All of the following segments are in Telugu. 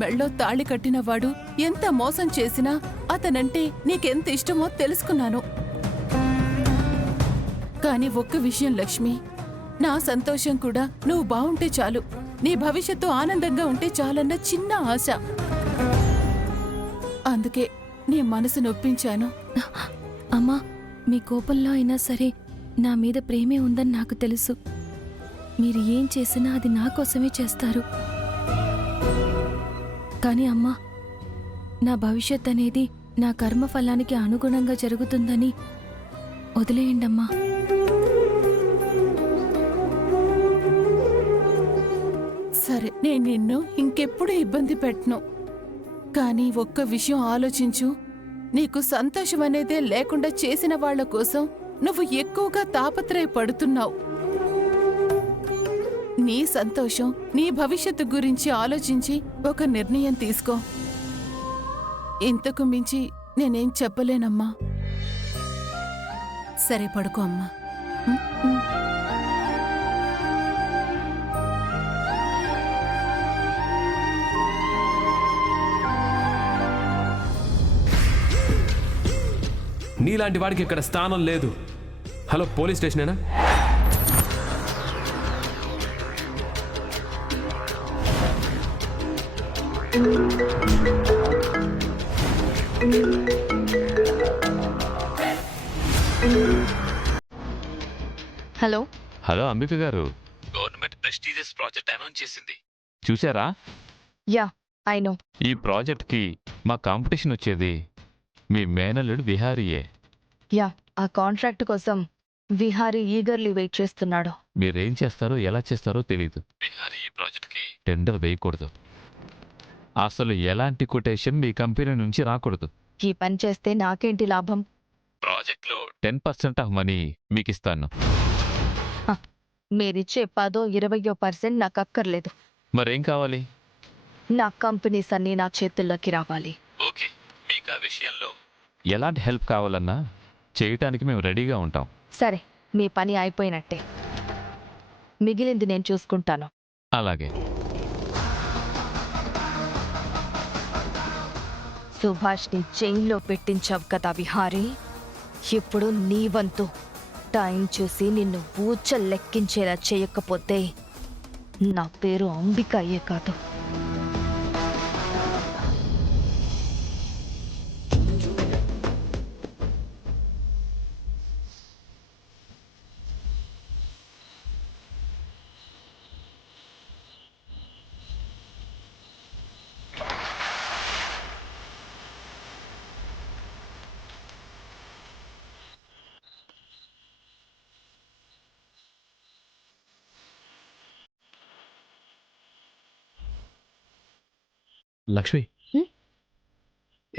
మెళ్ళో తాళి కట్టినవాడు ఎంత మోసం చేసినా అతనంటే నీకెంత ఇష్టమో తెలుసుకున్నాను. కాని ఒక్క విషయం లక్ష్మి, నా సంతోషం కూడా నువ్వు బావుంటే చాలు, నీ భవిష్యత్తు ఆనందంగా ఉంటే చాలన్న చిన్న ఆశ. అందుకే నీ మనసు నొప్పించాను. అమ్మా, మీ కోపంలో అయినా సరే నా మీద ప్రేమే ఉందని నాకు తెలుసు. మీరు ఏం చేసినా అది నా కోసమే చేస్తారు. కానీ అమ్మా, నా భవిష్యత్ అనేది నా కర్మఫలానికి అనుగుణంగా జరుగుతుందని వదిలేయండమ్మా. సరే, నేను నిన్ను ఇంకెప్పుడు ఇబ్బంది పెట్టను. కానీ ఒక్క విషయం ఆలోచించు, నీకు సంతోషం అనేదే లేకుండా చేసిన వాళ్ల కోసం నువ్వు ఎక్కువగా తాపత్రయపడుతున్నావు. నీ సంతోషం, నీ భవిష్యత్తు గురించి ఆలోచించి ఒక నిర్ణయం తీసుకో. ఇంతకు మించి నేనేం చెప్పలేనమ్మా. సరే, పడుకో అమ్మా. నీలాంటి వాడికి ఇక్కడ స్థానం లేదు. హలో, పోలీస్ స్టేషనేనా? హలో హలో అంబిక గారు, గవర్నమెంట్ ప్రెస్టీజియస్ ప్రాజెక్ట్ అనౌన్స్ చేసింది. చూసారా? Yeah, I know. ఈ ప్రాజెక్ట్కి మా కాంపిటీషన్ వచ్చేది మీ మేనల్లుడు విహారీయే. యా, ఆ కాంట్రాక్ట్ కోసం విహారీ ఈగర్లీ వెయిట్ చేస్తున్నాడు. మీరేం చేస్తారో ఎలా చేస్తారో తెలీదు. విహారీ ఈ ప్రాజెక్ట్కి టెండర్ వేయకూడదు. అసలు ఎలాంటి కొటేషన్ మీ కంపెనీ నుంచి రాకూడదు. ఈ పని చేస్తే నాకేంటి లాభం? ప్రాజెక్ట్లో 10% ఆఫ్ మనీ మీకు ఇస్తాను. మీరిచ్చే 10-20% నాకు అక్కర్లేదు. మరేం కావాలి? నా కంపెనీస్ అన్నీ నా చేతుల్లోకి రావాలి. ఓకే, మీకు ఆ విషయంలో ఎలాంటి హెల్ప్ కావాలన్నా చేయటానికి మేము రెడీగా ఉంటాం. సరే, మీ పని అయిపోయినట్టే. మిగిలింది నేను చూసుకుంటాను. అలాగే. సుభాష్ని జైల్లో పెట్టించావు కదా విహారీ, ఇప్పుడు నీ వంతు. టైం చూసి నిన్ను ఊచ లెక్కించేలా చేయకపోతే నా పేరు అంబిక అయ్యే కాదు. లక్ష్మి,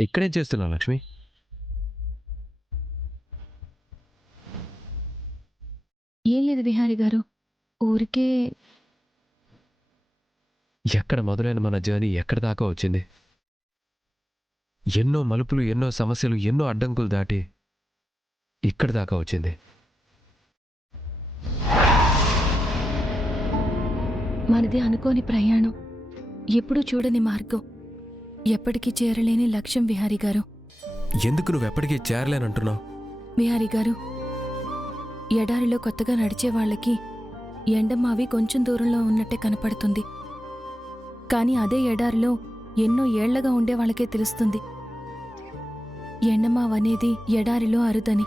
ఇక్కడేం చేస్తున్నావు లక్ష్మి? ఏం లేదు విహారీ గారు, ఊరికే. ఎక్కడ మొదలైన మన జర్నీ ఎక్కడి దాకా వచ్చింది? ఎన్నో మలుపులు, ఎన్నో సమస్యలు, ఎన్నో అడ్డంకులు దాటి ఇక్కడి దాకా వచ్చింది. మనది అనుకోని ప్రయాణం, ఎప్పుడూ చూడని మార్గం, ఎప్పటికీ చేరలేని లక్ష్యం విహారీ గారు. ఎందుకు నువ్వెప్పటికీ చేరలేనంటున్నావు? విహారీ గారు, ఎడారిలో కొత్తగా నడిచే వాళ్ళకి ఎండమావి కొంచెం దూరంలో ఉన్నట్టే కనపడుతుంది. కానీ అదే ఎడారిలో ఎన్నో ఏళ్లగా ఉండే వాళ్ళకే తెలుస్తుంది ఎండమావనేది ఎడారిలో అరుదని.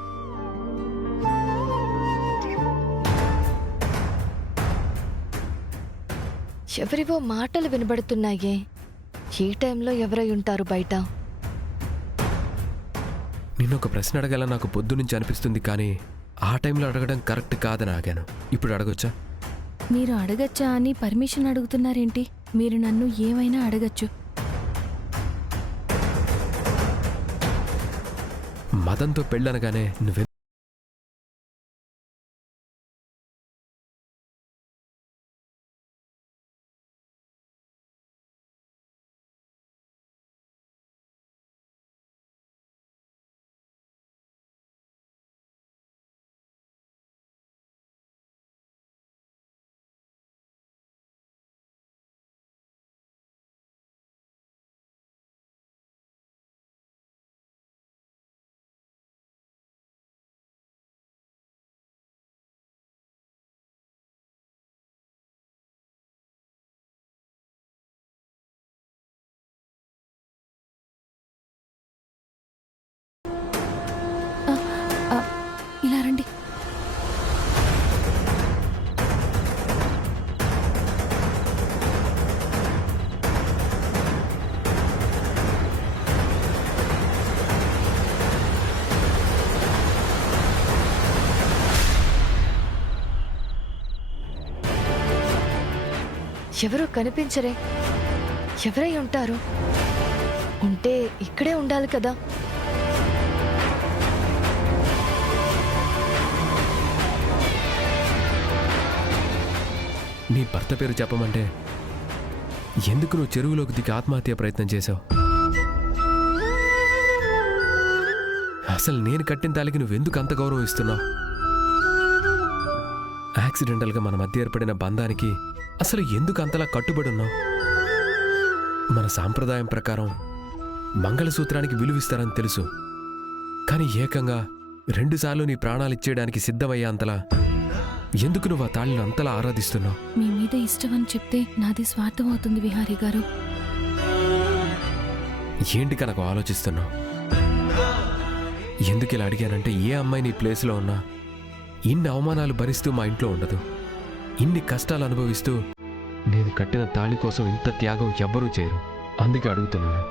ఎవరివో మాటలు వినబడుతున్నాయే. ఈ టైంలో ఎవరై ఉంటారు బయట? నిన్నొక ప్రశ్న అడగాల నాకు పొద్దు నుంచి అనిపిస్తుంది, కానీ ఆ టైంలో అడగడం కరెక్ట్ కాదని ఆగాను. ఇప్పుడు అడగొచ్చా? మీరు అడగచ్చా అని పర్మిషన్ అడుగుతున్నారేంటి? మీరు నన్ను ఏమైనా అడగచ్చు. మదంతో పెళ్ళనగానే నువ్వె ఎవరో కనిపించరే. ఎవరై ఉంటారు? ఉంటే ఇక్కడే ఉండాలి కదా. నీ భర్త పేరు చెప్పమంటే ఎందుకు నువ్వు చెరువులోకి దిగి ఆత్మహత్య ప్రయత్నం చేశావు? అసలు నేను కట్టిన తాలికి నువ్వెందుకు అంత గౌరవం ఇస్తున్నావు? యాక్సిడెంటల్గా మన మధ్య ఏర్పడిన బంధానికి అసలు ఎందుకు అంతలా కట్టుబడి ఉన్నావు? మన సాంప్రదాయం ప్రకారం మంగళసూత్రానికి విలువిస్తారని తెలుసు, కానీ ఏకంగా 2 సార్లు నీ ప్రాణాలు ఇచ్చేయడానికి సిద్ధమయ్యే అంతలా ఎందుకు నువ్వు ఆ తాళిని అంతలా ఆరాధిస్తున్నావు? మీ మీద ఇష్టం అని చెప్తే నాది స్వార్థం అవుతుంది విహారీ గారు. ఏంటి కనుక ఆలోచిస్తున్నావు? ఎందుకు ఇలా అడిగానంటే ఏ అమ్మాయి నీ ప్లేస్లో ఉన్నా ఇన్ని అవమానాలు భరిస్తూ మా ఇంట్లో ఉండదు. ఇన్ని కష్టాలు అనుభవిస్తూ నేను కట్టిన తాళి కోసం ఇంత త్యాగం ఎవ్వరూ చేయరు. అందుకే అడుగుతున్నాను.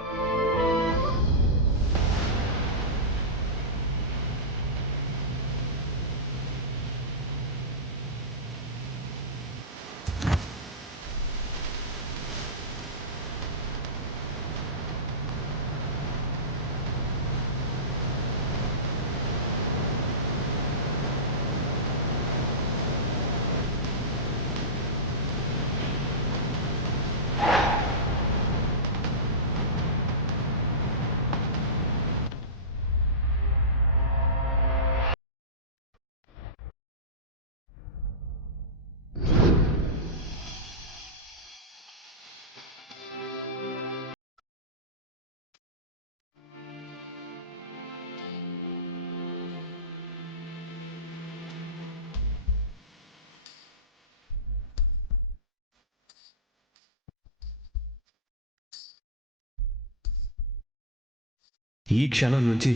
ఈ క్షణం నుంచి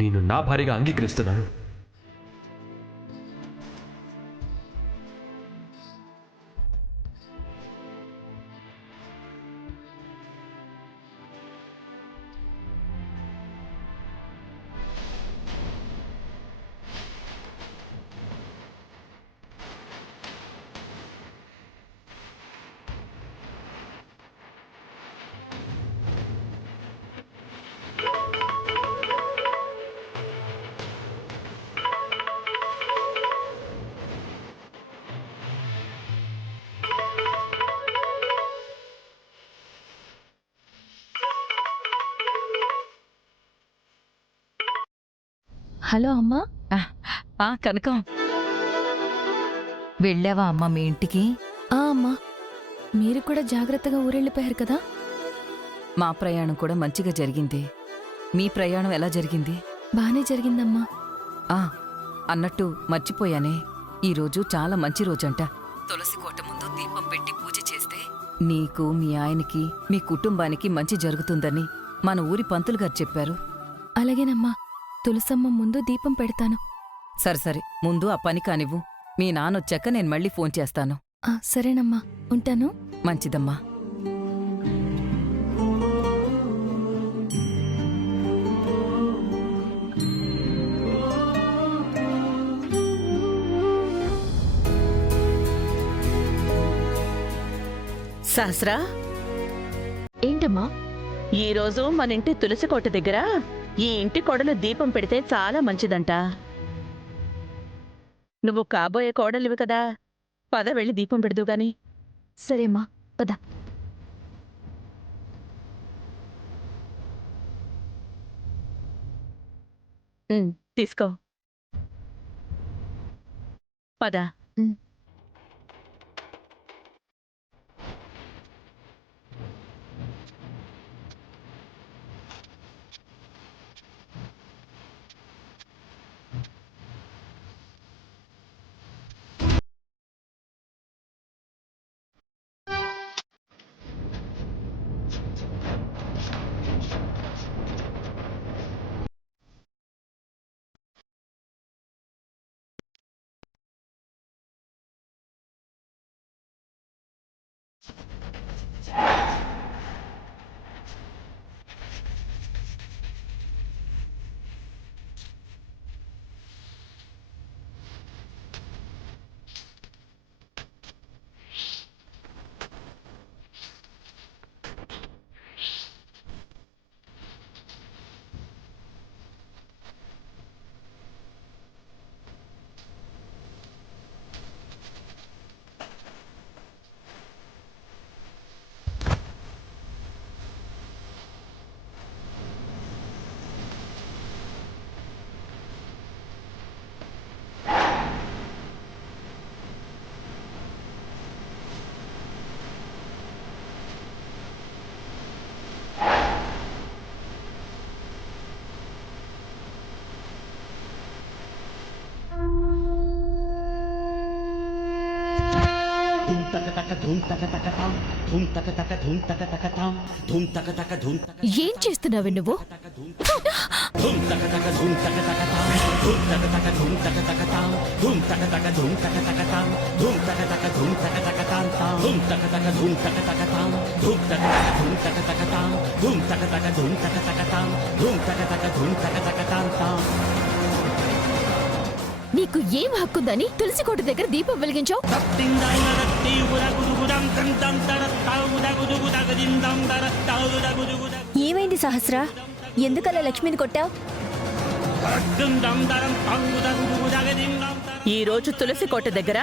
నేను నా భార్యగా అంగీకరిస్తున్నాను. హలో అమ్మా. కనకం, వెళ్ళావా అమ్మ మీ ఇంటికి? అమ్మా, మీరు కూడా జాగ్రత్తగా ఊరెళ్ళిపోయారు కదా. మా ప్రయాణం కూడా మంచిగా జరిగింది. మీ ప్రయాణం ఎలా జరిగింది? బానే జరిగిందమ్మా. ఆ అన్నట్టు మర్చిపోయానే, ఈరోజు చాలా మంచి రోజంట. తులసి కోట ముందు దీపం పెట్టి పూజ చేస్తే నీకు, మీ ఆయనకి, మీ కుటుంబానికి మంచి జరుగుతుందని మన ఊరి పంతులు గారు చెప్పారు. అలాగేనమ్మా, తులసమ్మ ముందు దీపం పెడతాను. సరే ముందు ఆ పని కానివ్వు. మీ నాన్నొచ్చాక నేను మళ్ళీ ఫోన్ చేస్తాను. సరేనమ్మా, ఉంటాను. మంచిదమ్మా. సహస్రా, ఏంటమ్మా? ఈరోజు మన ఇంటి తులసి కోట దగ్గర ఈ ఇంటి కోడలు దీపం పెడితే చాలా మంచిదంట. నువ్వు కాబోయే కోడలివి కదా, పద వెళ్ళి దీపం పెడదు గాని. సరేమ్మా, పద. తీసుకో, పద. ఏం చేస్తున్నావు నువ్వు? నీకు ఏం హక్కుందని తులసి కోట దగ్గర దీపం వెలిగించావు? ఏమైంది సహస్ర? ఎందుకలా లక్ష్మిని కొట్టావు? ఈ రోజు తులసి కోట దగ్గర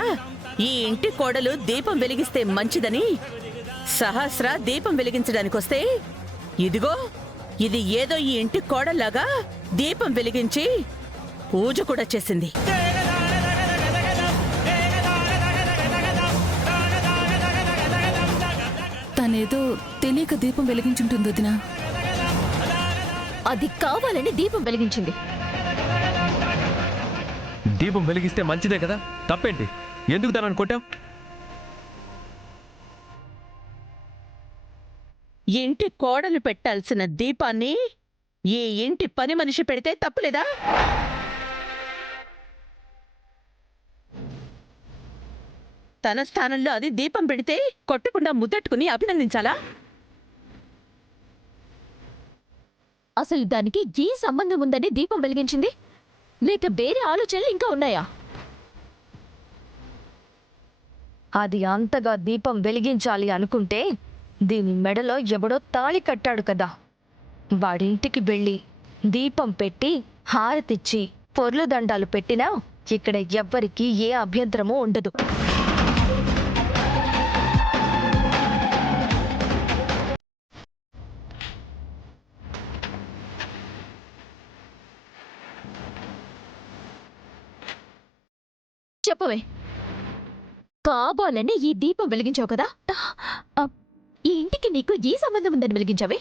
ఈ ఇంటి కోడలు దీపం వెలిగిస్తే మంచిదని సహస్ర దీపం వెలిగించడానికొస్తే ఇదిగో ఇది ఏదో ఈ ఇంటి కోడల్లాగా దీపం వెలిగించి పూజ కూడా చేసింది. తనేదో తెలియక దీపం వెలిగించుంటుంది వదినా. అది కావాలని దీపం వెలిగించింది. దీపం వెలిగిస్తే మంచిదే కదా, తప్పేంటి? ఎందుకు దాన్ని కొట్టాం? ఇంటి కోడలు పెట్టాల్సిన దీపాన్ని ఈ ఇంటి పని మనిషి పెడితే తప్పులేదా? తన స్థానంలో అది దీపం పెడితే కొట్టకుండా ముద్దట్టుకుని అభినందించాలా? అసలు దానికి ఏ సంబంధం ఉందని దీపం వెలిగించింది? లేక వేరే ఆలోచనలు ఇంకా ఉన్నాయా? అది అంతగా దీపం వెలిగించాలి అనుకుంటే దీని మెడలో ఎవడో తాళి కట్టాడు కదా, వాడింటికి వెళ్ళి దీపం పెట్టి హారతిచ్చి పొర్లు దండాలు పెట్టినా ఇక్కడ ఎవ్వరికీ ఏ అభ్యంతరమూ ఉండదు. చెప్పవే, కావాలని ఈ దీపం వెలిగించావు కదా? ఈ ఇంటికి నీకు ఏ సంబంధం ఉందని వెలిగించావే?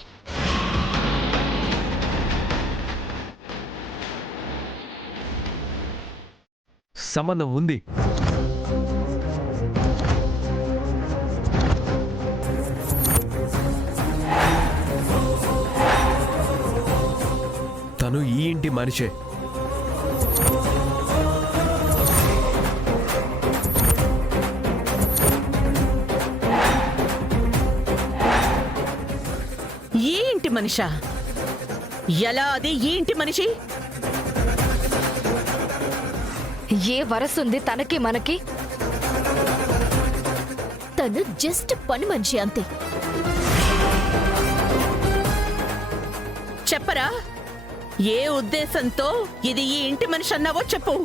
సంబంధం ఉంది. తను ఈ ఇంటి మనిషే. ఈ ఇంటి మనిషా? ఎలా అది ఈ ఇంటి మనిషి? ఏ వరసుంది తనకి మనకి? తను జస్ట్ పని మనిషి అంతే. చెప్పరా, ఏ ఉద్దేశంతో ఇది ఈ ఇంటి మనిషి అన్నావో చెప్పు.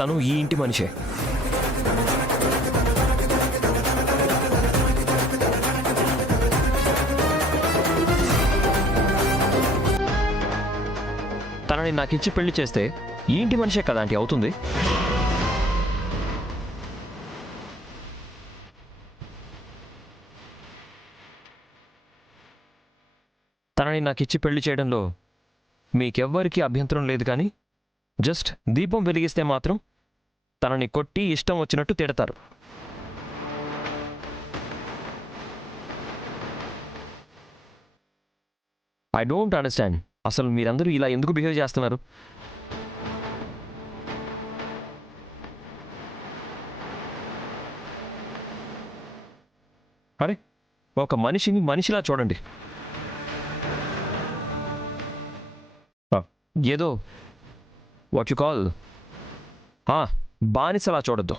తను ఈ ఇంటి మనిషే. తనని నాకిచ్చి పెళ్లి చేస్తే ఈ ఇంటి మనిషే కదా ఆంటీ అవుతుంది. తనని నాకిచ్చి పెళ్లి చేయడంలో మీకెవ్వరికీ అభ్యంతరం లేదు, కానీ జస్ట్ దీపం వెలిగిస్తే మాత్రం తనని కొట్టి ఇష్టం వచ్చినట్టు తిడతారు. I don't understand. అసలు మీరందరూ ఇలా ఎందుకు బిహేవ్ చేస్తున్నారు? అరే, ఒక మనిషిని మనిషిలా చూడండి. ఏదో వాట్ యు కాల్ బానిసలా చూడొద్దు.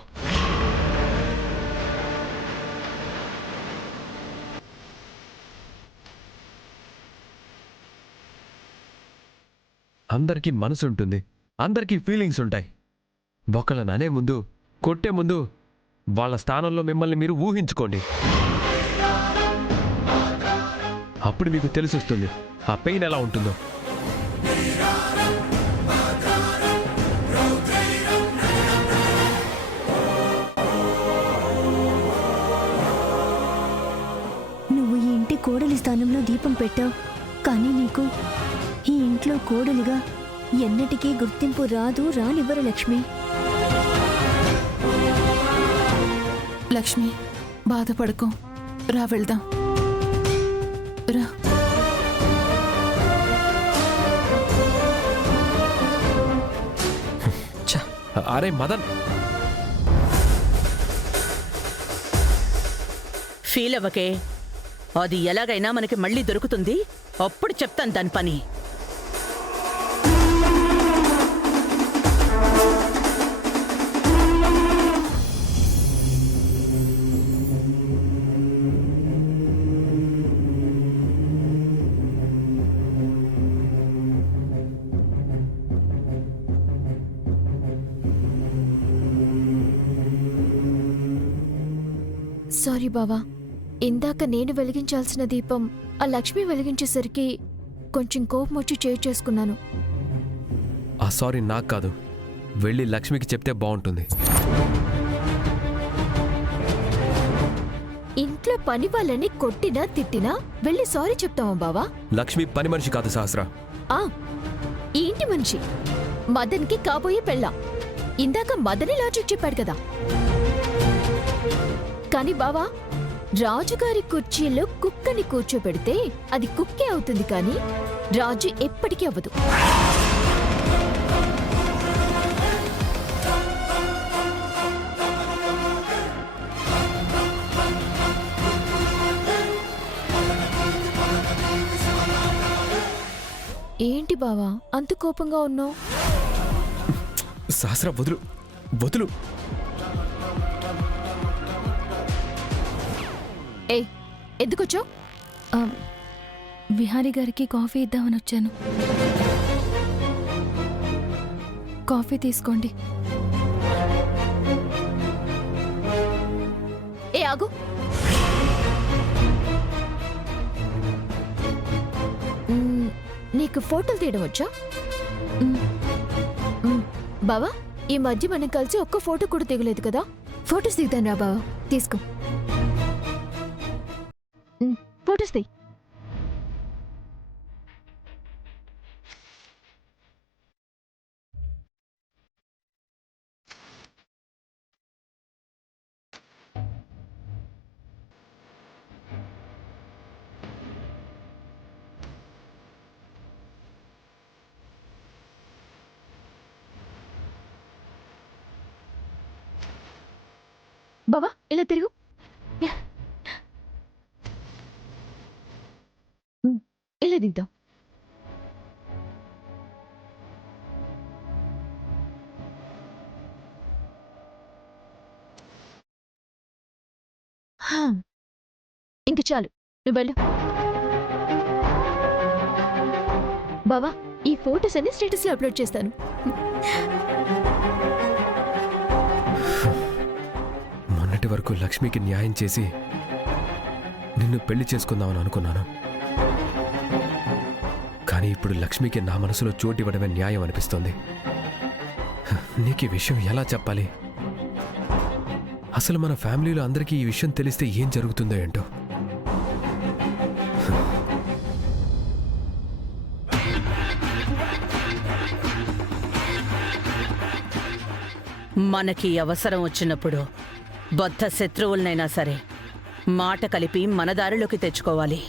అందరికీ మనసు ఉంటుంది, అందరికీ ఫీలింగ్స్ ఉంటాయి. ఒకళ్ళని అనే ముందు, కొట్టే ముందు వాళ్ళ స్థానంలో మిమ్మల్ని మీరు ఊహించుకోండి. అప్పుడు మీకు తెలిసొస్తుంది ఆ పెయిన్ ఎలా ఉంటుందో. నువ్వు ఈ ఇంటి కోడలి స్థానంలో దీపం పెట్టావు, కానీ నీకు ఈ ఇంట్లో కోడలిగా ఎన్నటికీ గుర్తింపు రానివ్వరు లక్ష్మి. లక్ష్మి, బాధపడకు. రా వెళ్దాం. రా. అరే మదన్, ఫీల్ అవ్వకే. అది ఎలాగైనా మనకి మళ్ళీ దొరుకుతుంది. అప్పుడు చెప్తాను దాని పని. సారీ బావా, ఇందాక నేను వెలిగించాల్సిన దీపం ఆ లక్ష్మి వెలిగించేసరికి కొంచెం కోపం వచ్చి చేసుకున్నాను. ఆ సారీ నాకు కాదు, వెళ్ళి లక్ష్మికి చెప్తే బాగుంటుంది. ఇంట్లో పని వాళ్ళని కొట్టినా తిట్టినా వెళ్ళి సారీ చెప్తావా బావా? లక్ష్మి పని మనిషి కాదు సహస్ర. ఆ ఈ ఇంటి మనిషి, మదన్కి కాబోయే పెళ్ళాం. ఇందాక మదనే లాజిక్ చెప్పాడు కదా. కాని బావా, రాజుగారి కుర్చీలో కుక్కని కూర్చోబెడితే అది కుక్కే అవుతుంది, కానీ రాజు ఎప్పటికీ అవ్వదు. ఏంటి బావా అంత కోపంగా ఉన్నావు? సహస్ర వదులు, వదులు. ఏయ్, ఎందుకొచ్చావు? విహారీ గారికి కాఫీ ఇద్దామని వచ్చాను. కాఫీ తీసుకోండి. ఏ ఆగు. నీకు ఫోటోలు తీయడం వచ్చా? బావా, ఈ మధ్య మనం కలిసి ఒక్క ఫోటో కూడా దిగలేదు కదా. ఫోటోస్ దిగుతాను రా బావా, తీసుకో. ఫోటోస్ తీ. బావా, ఇలా తిరుగు. ఇలా దిద్దాం. ఇంక చాలు, నువ్వు వెళ్ళు. బావా, ఈ ఫోటోస్ అన్ని స్టేటస్ లో అప్లోడ్ చేస్తాను. మొన్నటి వరకు లక్ష్మికి న్యాయం చేసి నిన్ను పెళ్లి చేసుకుందామని అనుకున్నాను, కానీ ఇప్పుడు లక్ష్మికి నా మనసులో చోటివ్వడమే న్యాయం అనిపిస్తోంది. నీకు ఈ విషయం ఎలా చెప్పాలి? అసలు మన ఫ్యామిలీలో అందరికీ ఈ విషయం తెలిస్తే ఏం జరుగుతుందో ఏంటో. మనకి అవసరం వచ్చినప్పుడు బద్ధ శత్రువులనైనా సరే మాట కలిపి మన దారిలోకి తెచ్చుకోవాలి.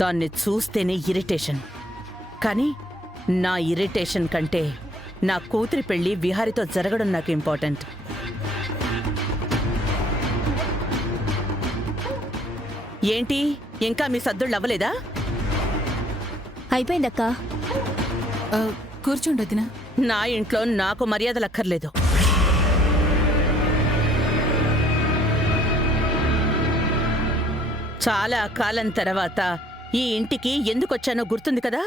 దాన్ని చూస్తేనే ఇరిటేషన్. కానీ నా ఇరిటేషన్ కంటే నా కూతురి పెళ్లి విహారితో జరగడం నాకు ఇంపార్టెంట్. ఏంటి, ఇంకా మీ సద్దుళ్ళు అవ్వలేదా? అయిపోయిందక్కా. కూర్చోండి వదినా. నా ఇంట్లో నాకు మర్యాదలక్కర్లేదు. చాలా కాలం తర్వాత ఈ ఇంటికి ఎందుకొచ్చానో గుర్తుంది కదా.